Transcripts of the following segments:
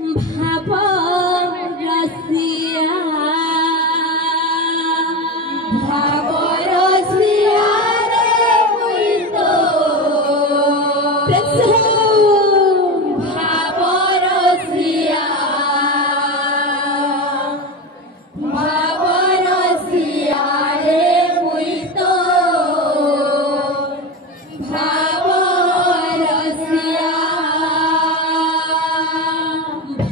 ভাব রসিয়া ভাব রসিয়া রে মুই তো ভাব রসিয়া ভাব রসিয়া রে মুই তো ভাব রসিয়া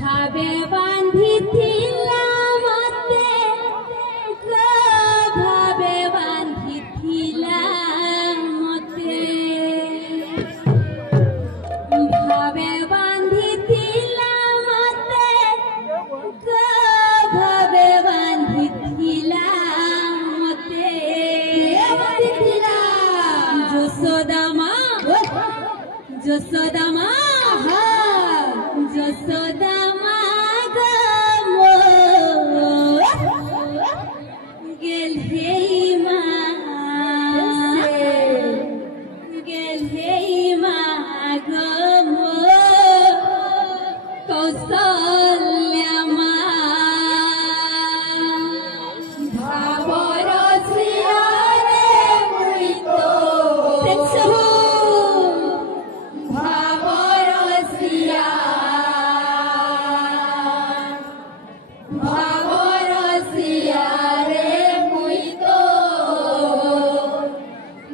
ভাবে বাঁধিথিলা মতে ভাবে বাঁধিথিলা মতে ভাবে বাঁধিথিলা মতে ভাবে বাঁধিথিলা মতে যশোদা মা যশোদা মা যশোদা মা গো গেল হেই মা গেল হেই মা গো কৌশল্যা মা ভাব রসিয়া রে মুই তো ভাব রসিয়া ভাব রসিয়া রে মুই তো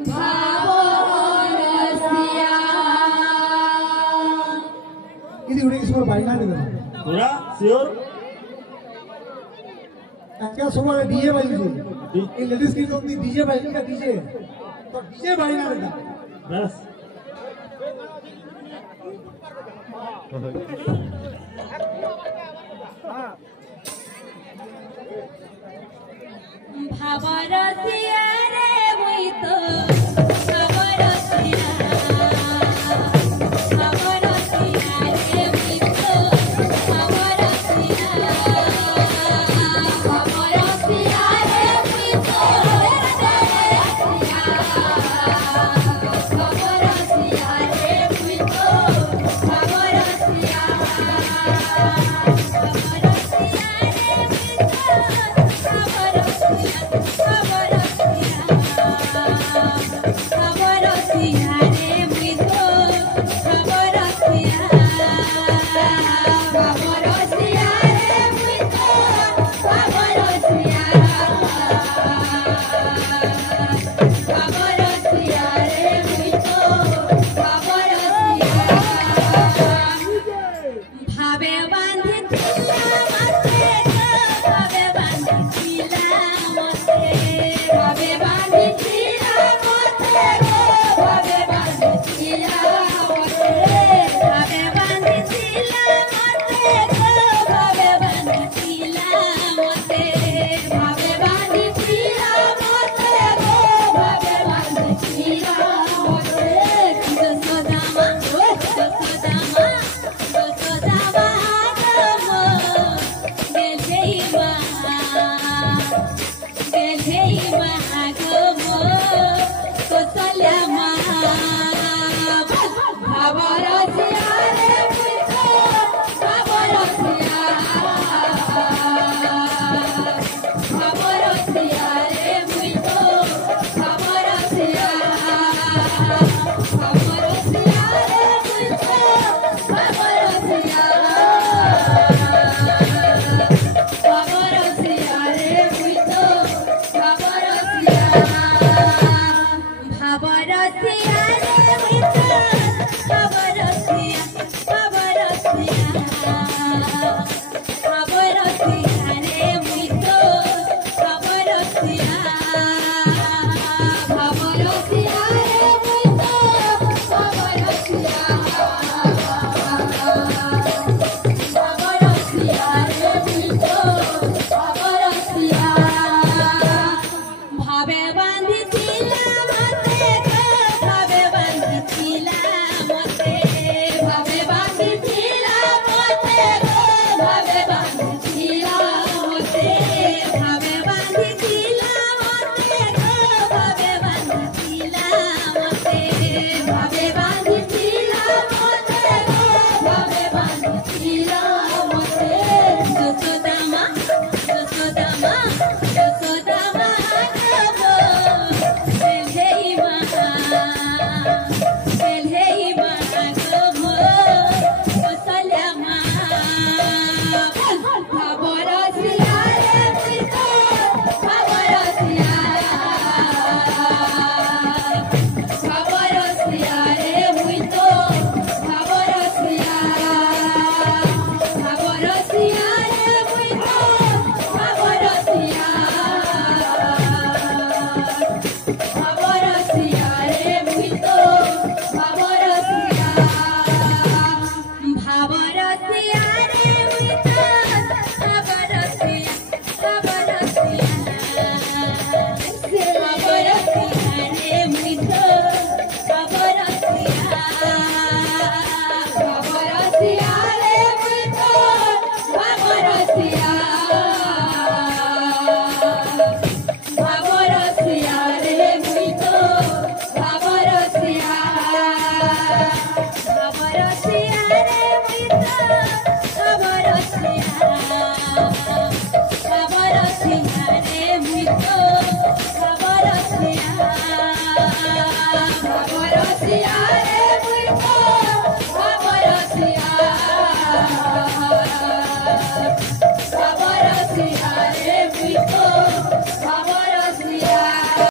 ভাব রসিয়া ఇది ఉడికి সুর বাইনা দিবে पूरा श्योर क्या सुबह डीजे बाजी ये लेडीज की तो डीजे बाजी का डीजे तो डीजे बाजी ना देता बस ভাব রসিয়া